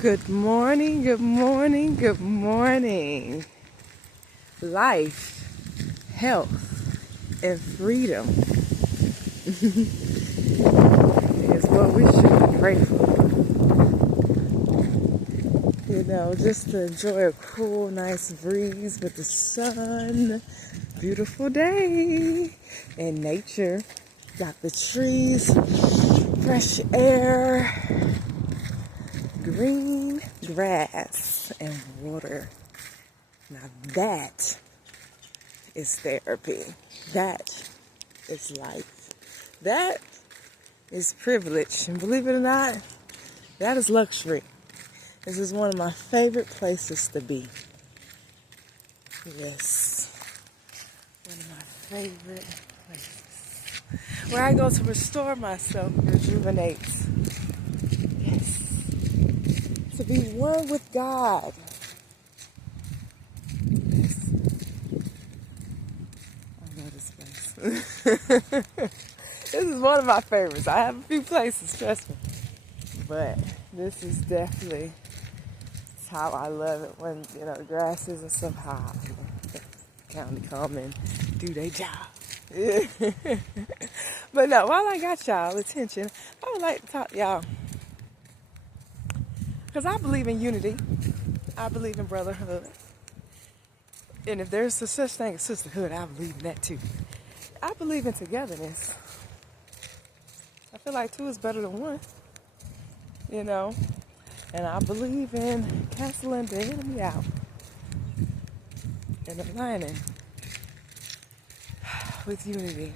Good morning, good morning, good morning. Life, health, and freedom is what we should pray for. You know, just to enjoy a cool, nice breeze with the sun. Beautiful day in nature. Got the trees, fresh air, green grass, and water. Now that is therapy. That is life. That is privilege. And believe it or not, that is luxury. This is one of my favorite places to be. Yes. One of my favorite places. Where I go to restore myself, rejuvenate. Yes. To be one with God. Yes. I love this place. This is one of my favorites. I have a few places, trust me. But this is definitely how I love it when, you know, the grass isn't so high. The county come and do their job. But no, while I got y'all attention, I would like to talk to y'all. Because I believe in unity. I believe in brotherhood. And if there's a such thing as sisterhood, I believe in that too. I believe in togetherness. I feel like two is better than one. You know? And I believe in canceling the enemy out. And aligning with unity.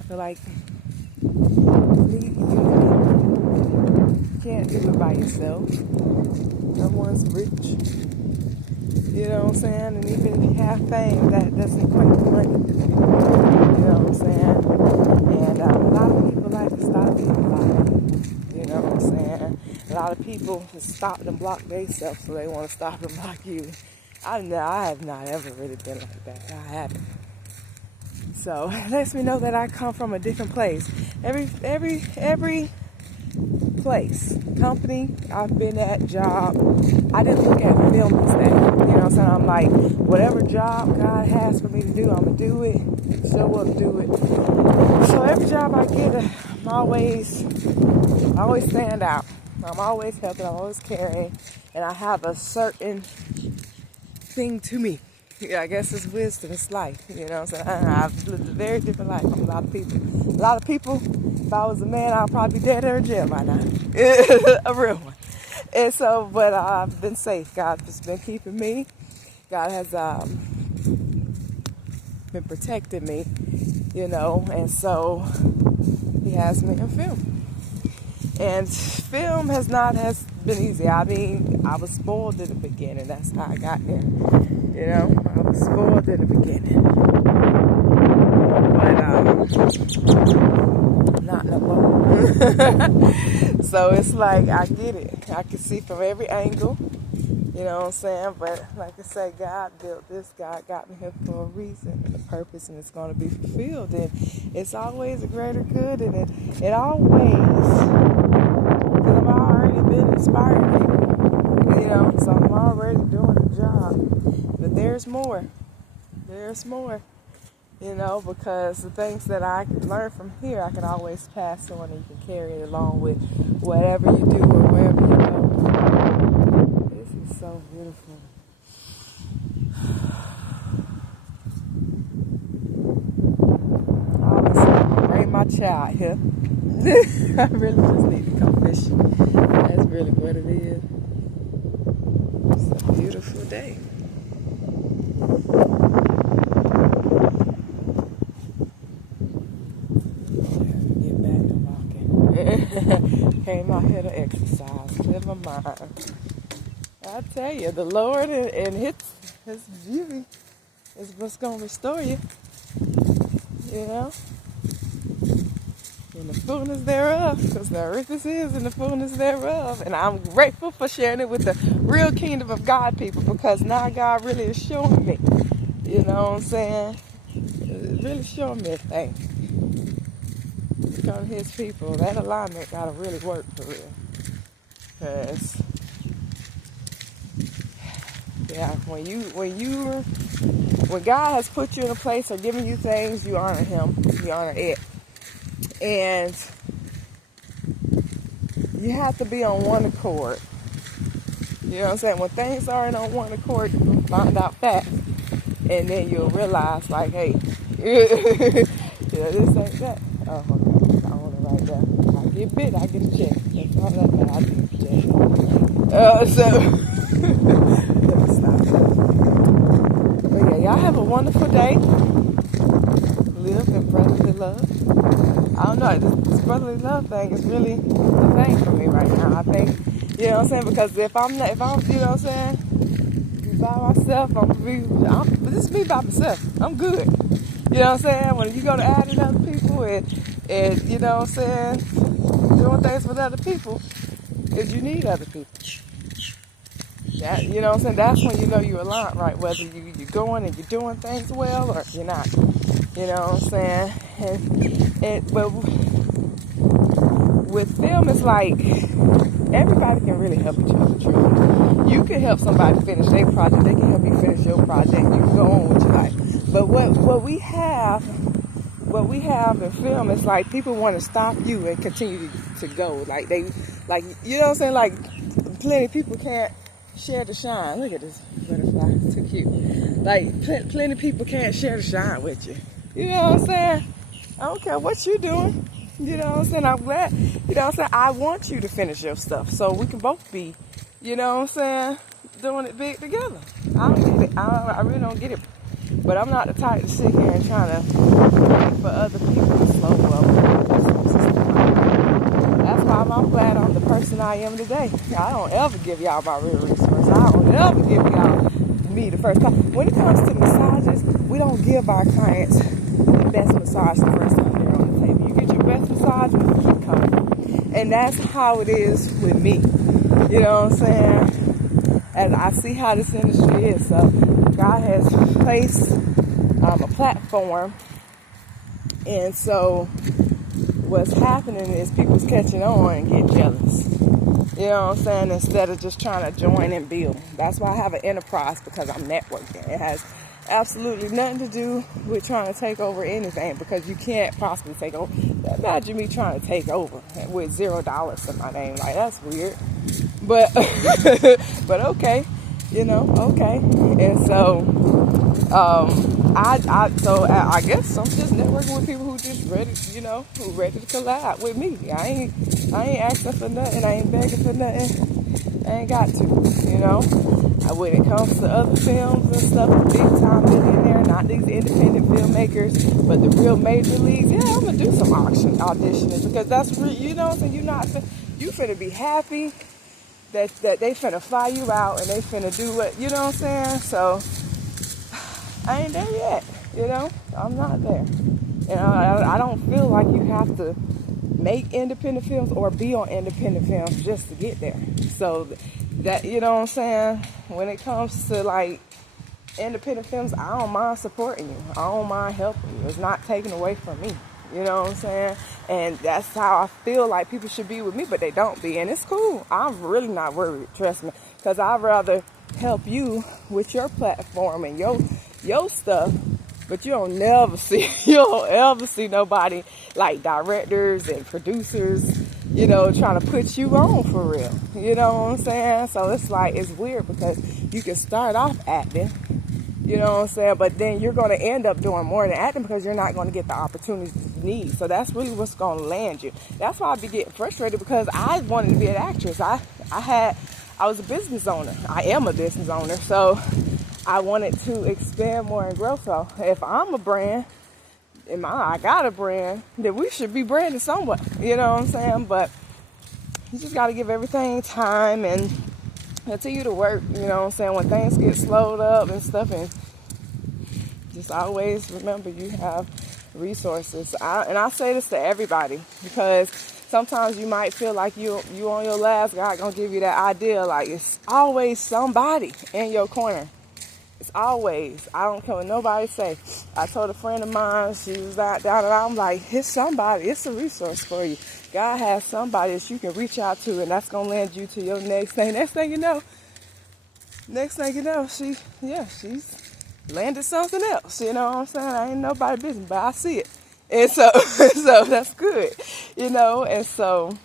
I feel like you need unity. You can't do it by yourself. No one's rich. You know what I'm saying? And even if you have fame, that doesn't equate to money. You know what I'm saying? And a lot of people like to stop people like, you know what I'm saying? A lot of people just stop and block themselves, so they want to stop and block you. I have not ever really been like that. I haven't. So it lets me know that I come from a different place. Every place, company I've been at, job, I didn't look at film as that. You know what I'm saying? I'm like, whatever job God has for me to do, I'm going to do it. Show up, do it. So every job I get, I always stand out. I'm always helping, I'm always caring, and I have a certain thing to me. Yeah, I guess it's wisdom, it's life. You know what I'm saying? I've lived a very different life from a lot of people. A lot of people, if I was a man, I'd probably be dead or in jail by now. A real one. And so, but I've been safe. God has been keeping me. God has been protecting me, you know, and so He has me in film. And film has been easy. I mean, I was spoiled in the beginning. That's how I got there. You know, I was spoiled in the beginning. But not no more. So it's like, I get it. I can see from every angle. You know what I'm saying? But like I say, God built this. God got me here for a reason and a purpose, and it's going to be fulfilled. And it's always a greater good, and it always, because I've already been inspiring people, you know, so I'm already doing the job. But there's more. There's more, you know, because the things that I learn from here, I can always pass on, and you can carry it along with whatever you do or wherever you go. This is so beautiful. I always bring my child here. I really just need to come fishing. That's really what it is. It's a beautiful day. Get back to walking. Came out here to exercise, clear my mind. I tell you, the Lord and His beauty is what's going to restore you. You know? In the fullness thereof, because the earth is His and the fullness thereof. And I'm grateful for sharing it with the real kingdom of God people, because now God really is showing me. You know what I'm saying? It's really showing me a thing. Become His people. That alignment got to really work for real. Cause yeah, when God has put you in a place or given you things, you honor Him, you honor it, and you have to be on one accord. You know what I'm saying? When things aren't on one accord, you'll find out fast, and then you'll realize, like, hey, this ain't that. Oh, okay. I want to write that. I get bit, I get a check. That's all that matters. I get a check. So let me stop that. But yeah, y'all have a wonderful day. Live in brotherly love. I don't know, this brotherly love thing is really the thing for me right now. I think, you know what I'm saying? Because if I'm, you know what I'm saying, be by myself, this is me by myself. I'm good. You know what I'm saying? When you go to adding other people and you know what I'm saying, doing things with other people, is you need other people. That, you know what I'm saying? That's when you know you're aligned, right? Whether you're going and you're doing things well or you're not. You know what I'm saying? But with them, it's like everybody can really help each other. Truly, you can help somebody finish their project. They can help you finish your project. You can go on with your life. But what we have in film is like people want to stop you and continue to go. Like you know what I'm saying? Like plenty of people can't share the shine. Look at this butterfly, it's too cute. Like plenty of people can't share the shine with you. You know what I'm saying? I don't care what you're doing. You know what I'm saying? I'm glad. You know what I'm saying? I want you to finish your stuff so we can both be, you know what I'm saying, doing it big together. I don't get it. I really don't get it. But I'm not the type to sit here and try to wait for other people to slow up. That's why I'm glad I'm the person I am today. I don't ever give y'all my real resources. I don't ever give y'all me the first time. When it comes to massages, we don't give our clients the best massage the first time they're on the table. You get your best massage when you keep coming. And that's how it is with me. You know what I'm saying? And I see how this industry is. So God has placed a platform. And so what's happening is people's catching on and get jealous. You know what I'm saying? Instead of just trying to join and build. That's why I have an enterprise, because I'm networking. It has absolutely nothing to do with trying to take over anything, because you can't possibly take over. Imagine me trying to take over with $0 in my name. Like, that's weird. But but okay. You know, okay. And so I guess I'm just networking with people who just ready, you know, who ready to collab with me. I ain't asking for nothing. I ain't begging for nothing. I ain't got to, you know. When it comes to other films and stuff, big time millionaire, not these independent filmmakers, but the real major leagues, yeah, I'm gonna do some auditioning, because that's real, you know. So you finna be happy that they finna fly you out and they finna do what, you know what I'm saying? So I ain't there yet, you know. I'm not there. You know, I don't feel like you have to make independent films or be on independent films just to get there. So that, you know what I'm saying, when it comes to like independent films, I don't mind supporting you. I don't mind helping you. It's not taken away from me. You know what I'm saying? And that's how I feel like people should be with me, but they don't be. And it's cool. I'm really not worried, trust me. Because I'd rather help you with your platform and your stuff. But you don't ever see nobody like directors and producers, you know, trying to put you on for real. You know what I'm saying? So it's like, it's weird, because you can start off acting, you know what I'm saying, but then you're going to end up doing more than acting, because you're not going to get the opportunities you need. So that's really what's going to land you. That's why I be getting frustrated, because I wanted to be an actress. I was a business owner. I am a business owner. So I wanted to expand more and grow. So if I'm a brand, I got a brand, then we should be branded somewhere. You know what I'm saying? But you just got to give everything time and continue to work. You know what I'm saying? When things get slowed up and stuff, and just always remember you have resources. And I say this to everybody, because sometimes you might feel like you on your last, God gonna give you that idea. Like, it's always somebody in your corner. It's always. I don't care what nobody say. I told a friend of mine, she was out down, and I'm like, it's somebody. It's a resource for you. God has somebody that you can reach out to, and that's gonna land you to your next thing. Next thing you know, she's landed something else. You know what I'm saying? I ain't nobody business, but I see it, and so so that's good, you know. And so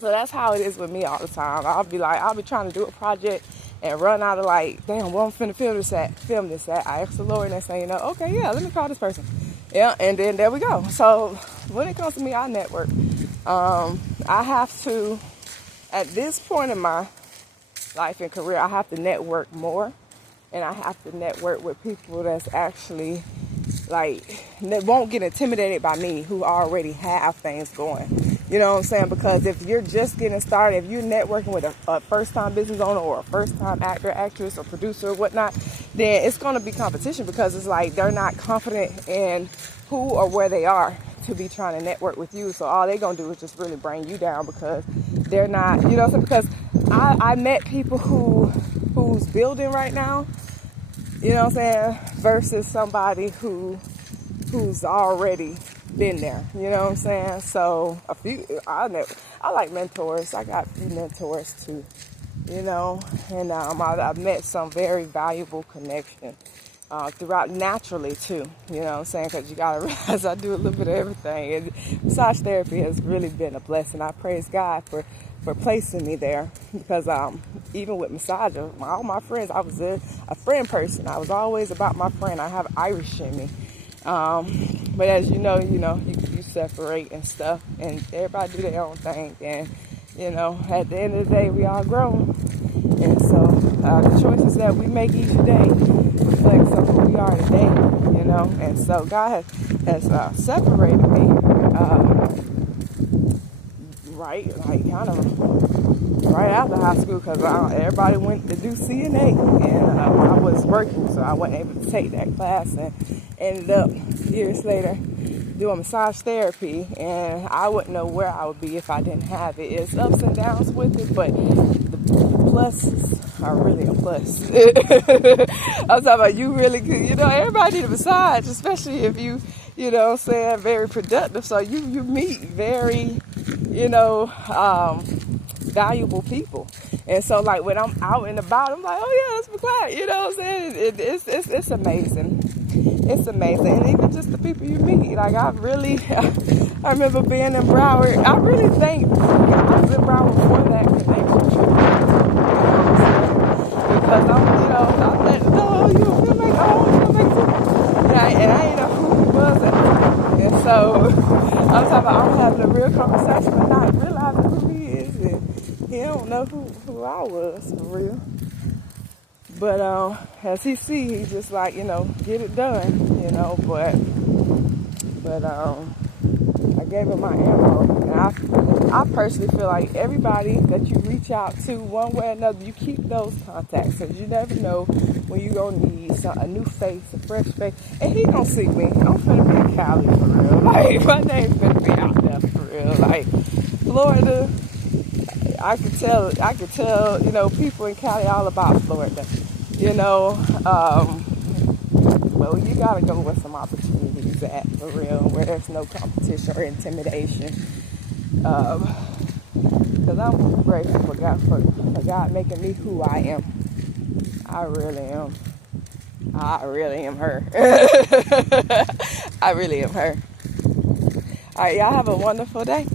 that's how it is with me all the time. I'll be trying to do a project and run out of like, damn, where I'm finna film this at. I ask the Lord, and they say, you know, okay, yeah, let me call this person. Yeah, and then there we go. So when it comes to me, I network. I have to, at this point in my life and career, I have to network more, and I have to network with people that's actually like, they won't get intimidated by me, who already have things going. You know what I'm saying? Because if you're just getting started, if you're networking with a first-time business owner or a first-time actor, actress, or producer or whatnot, then it's going to be competition, because it's like they're not confident in who or where they are to be trying to network with you. So all they're going to do is just really bring you down, because they're not, you know what I'm saying? Because I met people who's building right now, you know what I'm saying, versus somebody who's already been there, you know what I'm saying? So I like mentors. I got a few mentors too, you know, and I've met some very valuable connections throughout, naturally too, you know what I'm saying? Because you gotta realize I do a little bit of everything, and massage therapy has really been a blessing. I praise God for placing me there, because even with massage, all my friends, I was a friend person. I was always about my friend. I have Irish in me. But as you know, you separate and stuff, and everybody do their own thing. And, you know, at the end of the day, we all grown. And so the choices that we make each day reflects on who we are today, you know. And so God has separated me, right after high school, because everybody went to do CNA, and I was working, so I wasn't able to take that class, and ended up years later doing massage therapy, and I wouldn't know where I would be if I didn't have it. It's ups and downs with it, but the pluses are really a plus. I'm talking about, you really could, you know, everybody need a massage, especially if you know what I'm saying, very productive. So you meet very, you know, valuable people. And so, like, when I'm out and about, I'm like, oh yeah, that's my client. You know what I'm saying? It's amazing. It's amazing. And even just the people you meet. Like, I remember being in Broward. I really think I was in Broward for that connection. Because I'm letting know, you a filmmaker, yeah, and I ain't know who he was at the time. And so I'm talking about, I'm having a real conversation, but not realizing who he is. And he don't know who I was, for real. But as he see, he's just like, you know, get it done, you know. But I gave him my info, and I personally feel like everybody that you reach out to, one way or another, you keep those contacts, because you never know when you're gonna need a new face, a fresh face. And he gonna see me. I'm finna be in Cali for real. Like, my name's finna be out there for real. Like, Florida, I could tell, you know, people in Cali all about Florida. You know, well, you gotta go where some opportunities at, for real, where there's no competition or intimidation. Because I'm grateful for God making me who I am. I really am. I really am her. I really am her. All right, y'all have a wonderful day.